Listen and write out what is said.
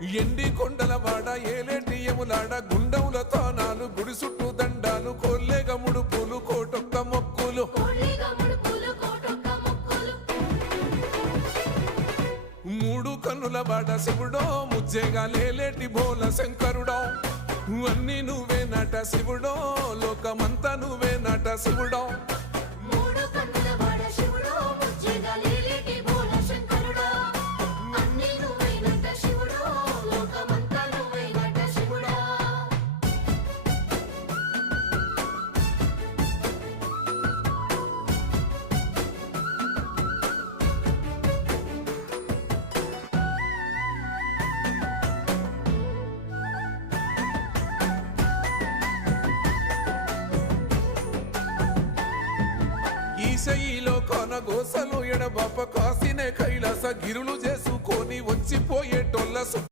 ఎండి కొండల వాడ ఏలేటియములాడ గుండముల తానాలు గుడి చుట్టూ దండాలు కొల్లేగ ముడుపులు కోటొక్క మొక్కులు మూడు కన్నుల వాడ శివుడో ముజ్జేగా లేలేటి బోల శంకరుడో అన్ని నువ్వే నట శివుడో లోకమంతా నువ్వే నట శివుడో ఈశయిలో కొనగోసలు ఎడబాప కాసినే కైలాస గిరులు చేసుకొని వచ్చిపోయేటోళ్ళ